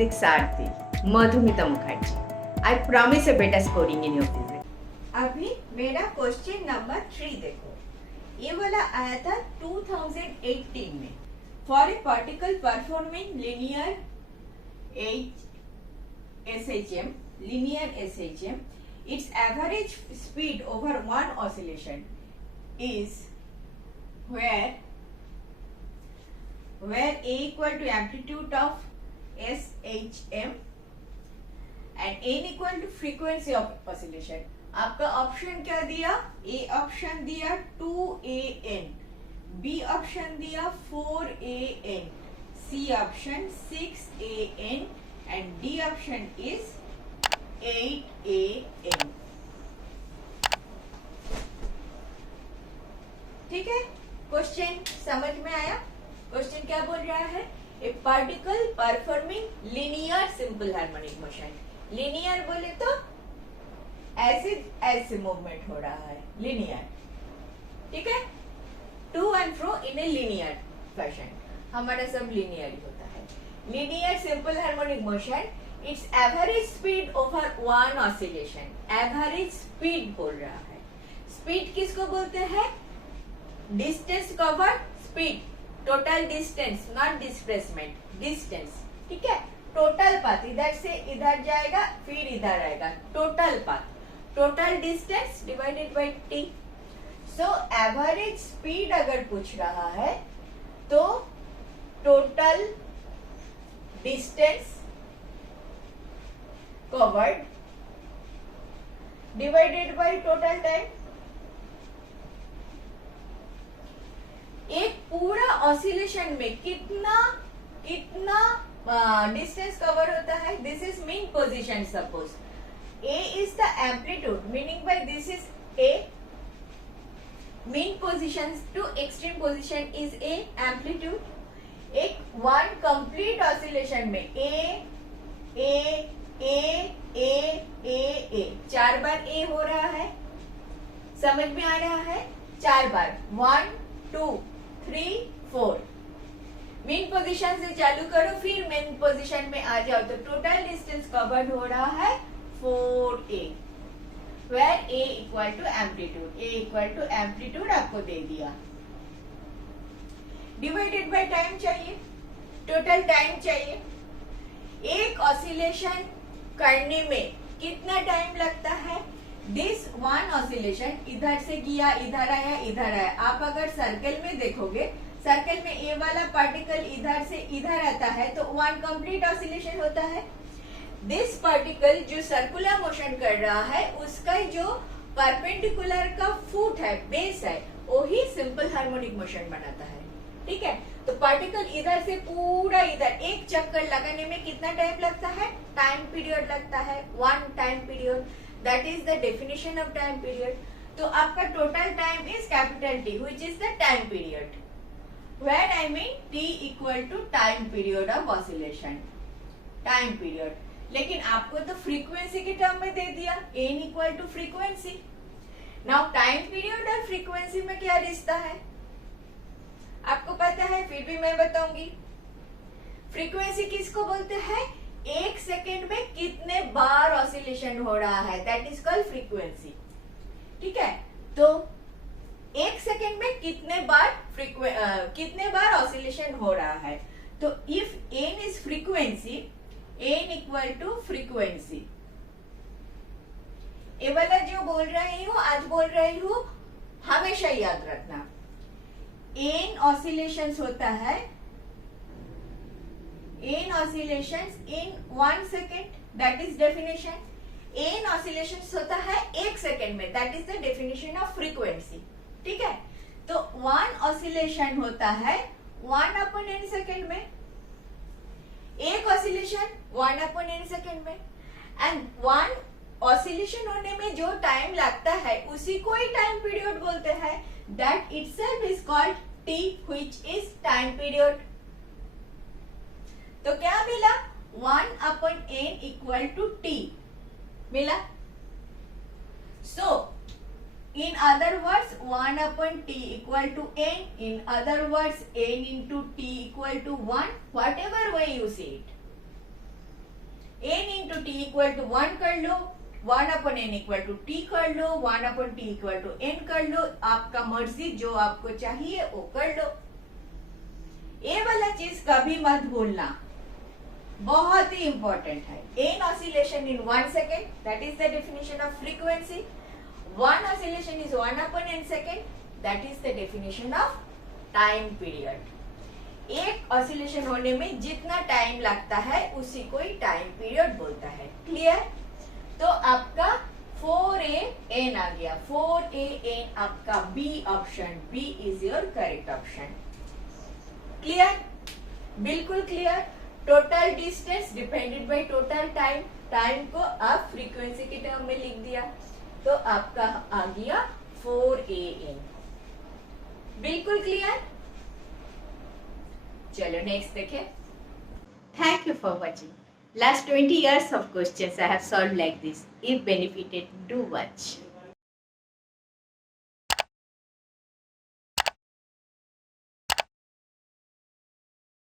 physics Aarti, Madhumita Mukherjee. I promise a better scoring in your physics. अभी मेरा question number 3 देखो, ये वाला आया था 2018 में. For a particle performing linear SHM, its average speed over one oscillation is where A equal to amplitude of SHM and N equal to frequency of oscillation. आपका option क्या दिया? ए ऑप्शन दिया 2AN, बी ऑप्शन दिया 4AN, C option 6AN and D option is 8AN. ठीक है, question समझ में आया? क्वेश्चन क्या बोल रहा है? ए particle performing linear simple harmonic motion. Linear बोले तो ऐसे मूवमेंट हो रहा है, लिनियर. ठीक है, to and fro in a linear fashion. हमारा सब लिनियर ही होता है. Linear simple harmonic motion, it's average speed over one oscillation. Average speed बोल रहा है. स्पीड किसको बोलते हैं? Distance covered speed, total distance, not displacement, distance. ठीक है, टोटल पाथ, इधर से इधर जाएगा फिर इधर आएगा, total path, total distance divided by T. So average speed अगर पूछ रहा है तो total distance covered divided by total time. एक पूरा ऑसिलेशन में कितना डिस्टेंस कवर होता है? This is mean position. Suppose A is the amplitude, meaning by this is A. Mean position to extreme position is A, amplitude. एक one complete oscillation में A 4 bar A हो रहा है. समझ में आ रहा है? 4 बार, 1 2 3 4. मेन पोजीशन से चालू करो, फिर मेन पोजीशन में आ जाओ तो टोटल डिस्टेंस कवर्ड हो रहा है 4A, where A equal to amplitude. A equal to amplitude आपको दे दिया. डिवाइडेड बाय टाइम चाहिए, टोटल टाइम चाहिए. एक ऑसिलेशन करने में कितना टाइम लगता है? दिस वन ऑसिलेशन इधर से गया, इधर आया, इधर आया. आप अगर सर्कल में देखोगे, सर्कल में ए वाला पार्टिकल इधर से इधर आता है तो वन कंप्लीट ऑसिलेशन होता है. दिस पार्टिकल जो सर्कुलर मोशन कर रहा है, उसका जो परपेंडिकुलर का फुट है, बेस है, वही सिंपल हार्मोनिक मोशन बनाता है. ठीक है, तो पार्टिकल इधर से पूरा इधर एक चक्कर लगाने में कितना टाइम लगता है? टाइम पीरियड लगता है, one time period. That is the definition of time period. तो आपका total time is capital T, which is the time period. Where I mean T equal to time period of oscillation, time period. लेकिन आपको तो frequency के term में दे दिया, N equal to frequency. Now time period और frequency में क्या रिश्ता है आपको पता है, फिर भी मैं बताऊंगी. फ्रीक्वेंसी किसको बोलते हैं? एक सेकेंड में कितने बार ऑसिलेशन हो रहा है, दैट इज कॉल्ड फ्रीक्वेंसी. ठीक है, तो एक सेकेंड में कितने बार ऑसिलेशन हो रहा है. तो if N is frequency, N equal to frequency. ये वाला जो बोल रही हूँ, आज बोल रही हूँ, हमेशा याद रखना. N ऑसिलेशंस होता है, N oscillations in 1 second, that is definition. N oscillations होता है एक सेकेंड में, that is the definition of frequency. ठीक है, तो 1 ऑसिलेशन होता है 1/n सेकेंड में. एक ऑसिलेशन 1/n सेकेंड में. एंड 1 ऑसिलेशन होने में जो टाइम लगता है उसी को ही टाइम पीरियड बोलते हैं. That itself is called T, which is time period. तो क्या मिला? 1/n इक्वल टू T मिला. सो In other words, 1/t equal to n. In other words, n into t equal to 1. Whatever way you see it. n into T equal to 1 कर लो, 1 अपन n equal to T कर लो, 1 अपन टी equal to n कर लो, आपका मर्जी जो आपको चाहिए वो कर लो। ये वाला चीज कभी मत भूलना, बहुत ही इंपॉर्टेंट है। n oscillation in 1 second, that is the definition of frequency. 1 oscillation is 1 upon n second, that is the definition of time period. एक ऑसिलेशन होने में जितना टाइम लगता है उसी को ही टाइम पीरियड बोलता है। क्लियर? तो आपका 4AN आ गया। 4AN आपका B option, B is your correct option. Clear? बिल्कुल clear. Total distance depended by total time, time को आप फ्रीक्वेंसी के टर्म में लिख दिया तो आपका आ गया 4AN। बिल्कुल क्लियर? चलो नेक्स्ट देखें। Thank you for watching. Last 20 years of questions I have solved like this. If benefited, do watch.